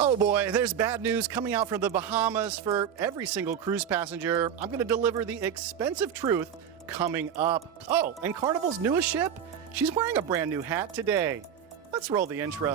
Oh boy, there's bad news coming out from the Bahamas for every single cruise passenger. I'm going to deliver the expensive truth coming up. Oh, and Carnival's newest ship? She's wearing a brand new hat today. Let's roll the intro.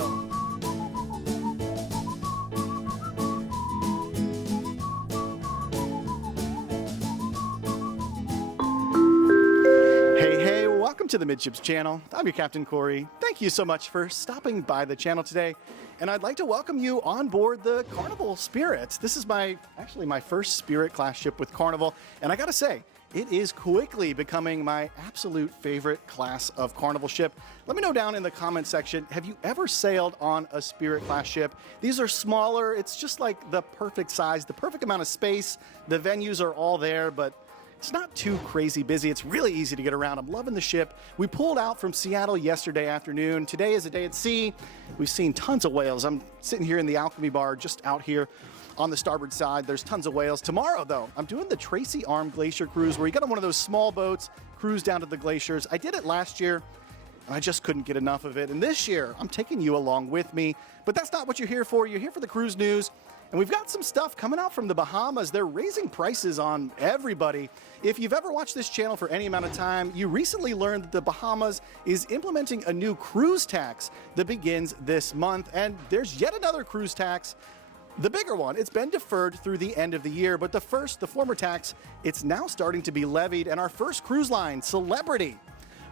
Hey, welcome to the Midships channel. I'm your Captain Corey. Thank you so much for stopping by the channel today. And I'd like to welcome you on board the Carnival Spirit. This is actually my first Spirit class ship with Carnival. And I gotta say, it is quickly becoming my absolute favorite class of Carnival ship. Let me know down in the comment section, have you ever sailed on a Spirit class ship? These are smaller, it's just like the perfect size, the perfect amount of space. The venues are all there, but it's not too crazy busy. It's really easy to get around. I'm loving the ship. We pulled out from Seattle yesterday afternoon. Today is a day at sea. We've seen tons of whales. I'm sitting here in the Alchemy Bar just out here on the starboard side. There's tons of whales. Tomorrow, though, I'm doing the Tracy Arm Glacier Cruise where you get on one of those small boats, cruise down to the glaciers. I did it last year, and I just couldn't get enough of it. And this year, I'm taking you along with me. But that's not what you're here for. You're here for the cruise news. And we've got some stuff coming out from the Bahamas. They're raising prices on everybody. If you've ever watched this channel for any amount of time, you recently learned that the Bahamas is implementing a new cruise tax that begins this month. And there's yet another cruise tax, the bigger one. It's been deferred through the end of the year, but the former tax, it's now starting to be levied. And our first cruise line, Celebrity,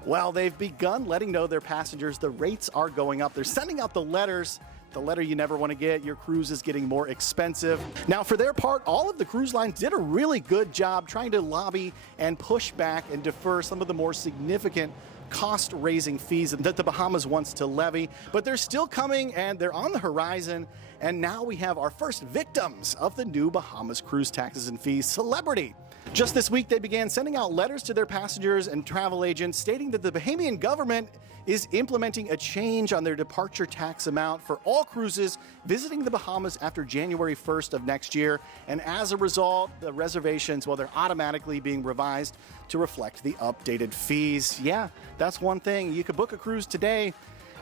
well, they've begun letting know their passengers the rates are going up. They're sending out the letters. The letter you never want to get, your cruise is getting more expensive. Now, for their part, all of the cruise lines did a really good job trying to lobby and push back and defer some of the more significant cost-raising fees that the Bahamas wants to levy, but they're still coming and they're on the horizon. And now we have our first victims of the new Bahamas cruise taxes and fees, Celebrity. Just this week, they began sending out letters to their passengers and travel agents stating that the Bahamian government is implementing a change on their departure tax amount for all cruises visiting the Bahamas after January 1st of next year. And as a result, the reservations, well, they're automatically being revised to reflect the updated fees. Yeah, that's one thing. You could book a cruise today,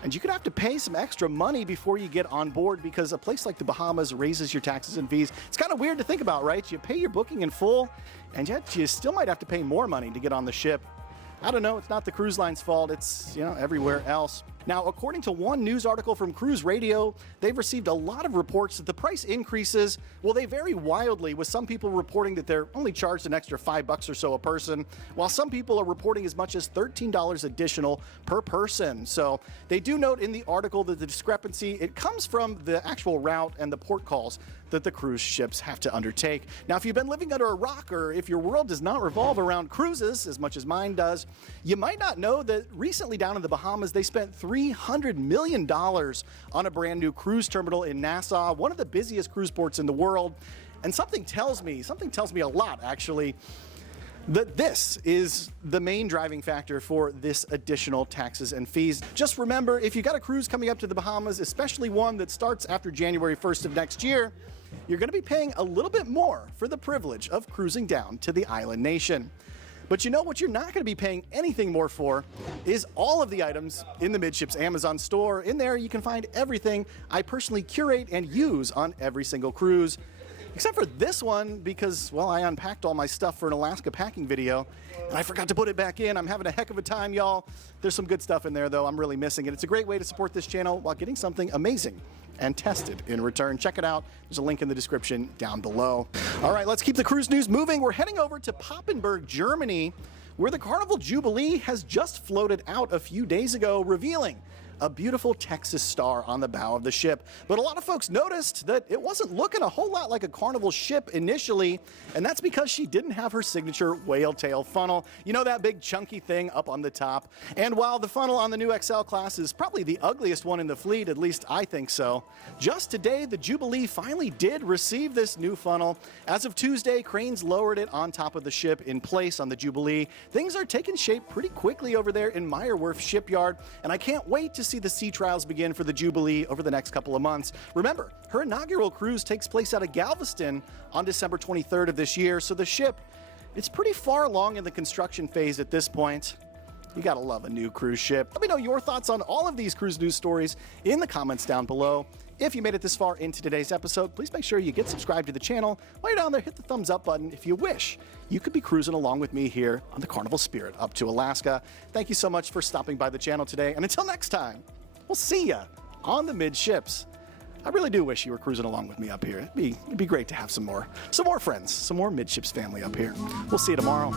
and you could have to pay some extra money before you get on board because a place like the Bahamas raises your taxes and fees. It's kind of weird to think about, right? You pay your booking in full, and yet you still might have to pay more money to get on the ship. I don't know, it's not the cruise line's fault, it's, everywhere else. Now, according to one news article from Cruise Radio, they've received a lot of reports that the price increases, well, they vary wildly, with some people reporting that they're only charged an extra $5 or so a person, while some people are reporting as much as $13 additional per person. So they do note in the article that the discrepancy, it comes from the actual route and the port calls that the cruise ships have to undertake. Now, if you've been living under a rock, or if your world does not revolve around cruises as much as mine does, you might not know that recently down in the Bahamas, they spent $300 million on a brand new cruise terminal in Nassau, one of the busiest cruise ports in the world. And something tells me a lot actually, that this is the main driving factor for this additional taxes and fees. Just remember, if you got a cruise coming up to the Bahamas, especially one that starts after January 1st of next year, you're going to be paying a little bit more for the privilege of cruising down to the island nation. But you know what you're not going to be paying anything more for is all of the items in the Midships Amazon store. In there, you can find everything I personally curate and use on every single cruise. Except for this one, because, well, I unpacked all my stuff for an Alaska packing video, and I forgot to put it back in. I'm having a heck of a time, y'all. There's some good stuff in there, though. I'm really missing it. It's a great way to support this channel while getting something amazing and tested in return. Check it out. There's a link in the description down below. All right, let's keep the cruise news moving. We're heading over to Papenburg, Germany, where the Carnival Jubilee has just floated out a few days ago, revealing a beautiful Texas star on the bow of the ship. But a lot of folks noticed that it wasn't looking a whole lot like a Carnival ship initially, and that's because she didn't have her signature whale tail funnel. You know, that big chunky thing up on the top. And while the funnel on the new XL class is probably the ugliest one in the fleet, at least I think so, just today the Jubilee finally did receive this new funnel. As of Tuesday, cranes lowered it on top of the ship in place on the Jubilee. Things are taking shape pretty quickly over there in Meyerwerf Shipyard, and I can't wait to see the sea trials begin for the Jubilee over the next couple of months. Remember, her inaugural cruise takes place out of Galveston on December 23rd of this year, so the ship, it's pretty far along in the construction phase at this point. You gotta love a new cruise ship. Let me know your thoughts on all of these cruise news stories in the comments down below. If you made it this far into today's episode, please make sure you get subscribed to the channel. While you're down there, hit the thumbs up button. If you wish, you could be cruising along with me here on the Carnival Spirit up to Alaska. Thank you so much for stopping by the channel today. And until next time, we'll see ya on the Midships. I really do wish you were cruising along with me up here. It'd be great to have some more friends, some more Midships family up here. We'll see you tomorrow.